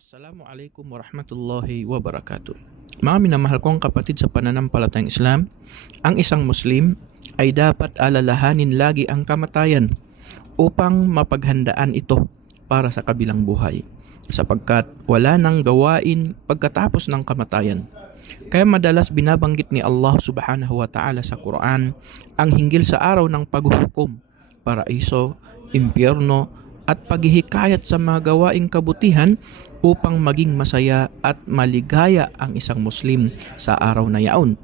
Assalamualaikum warahmatullahi wabarakatuh. Mga minamahal kong kapatid sa pananampalatayang Islam, ang isang Muslim ay dapat alalahanin lagi ang kamatayan upang mapaghandaan ito para sa kabilang buhay, sapagkat wala nang gawain pagkatapos ng kamatayan. Kaya madalas binabanggit ni Allah subhanahu wa ta'ala sa Quran ang hinggil sa araw ng paghuhukom, paraiso, impyerno, at paghihikayat sa mga gawaing kabutihan upang maging masaya at maligaya ang isang Muslim sa araw na yaon.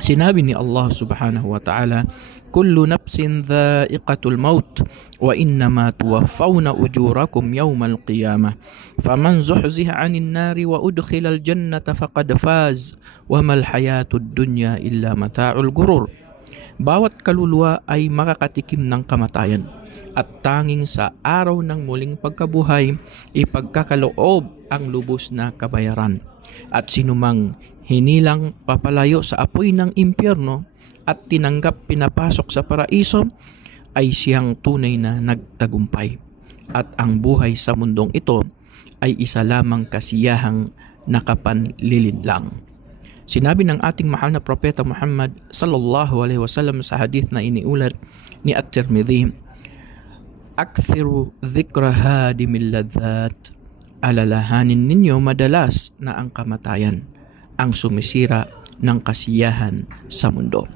Sinabi ni Allah subhanahu wa ta'ala, "Kullu nafsin dha'iqatul maut wa innama tuwaffawna ujurakum yawmal qiyamah. Faman zuhziha 'anil nari wa udkhilal jannata faqad faz wa mal hayatud dunya illa mata'ul gurur." Bawat kaluluwa ay makakatikim ng kamatayan, at tanging sa araw ng muling pagkabuhay ipagkakaloob ang lubos na kabayaran. At sinumang hinilang papalayo sa apoy ng impyerno at tinanggap pinapasok sa paraiso ay siyang tunay na nagtagumpay. At ang buhay sa mundong ito ay isa lamang kasiyahang nakapanlilinlang. Sinabi ng ating mahal na propeta Muhammad sallallahu alaihi wasallam sa hadith na iniulat ni At-Tirmidhi, "Akthiru dhikra hadimil ladhat." Alalahanin ninyo madalas na ang kamatayan ang sumisira ng kasiyahan sa mundo.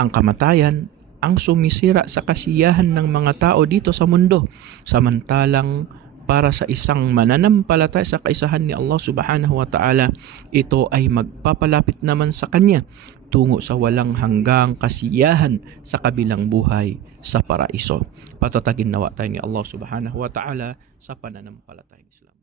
Ang kamatayan ang sumisira sa kasiyahan ng mga tao dito sa mundo, samantalang para sa isang mananampalataya sa kaisahan ni Allah subhanahu wa ta'ala, ito ay magpapalapit naman sa Kanya tungo sa walang hanggang kasiyahan sa kabilang buhay sa paraiso. Patatagin nawa tayo ni Allah subhanahu wa ta'ala sa pananampalatayang Islam.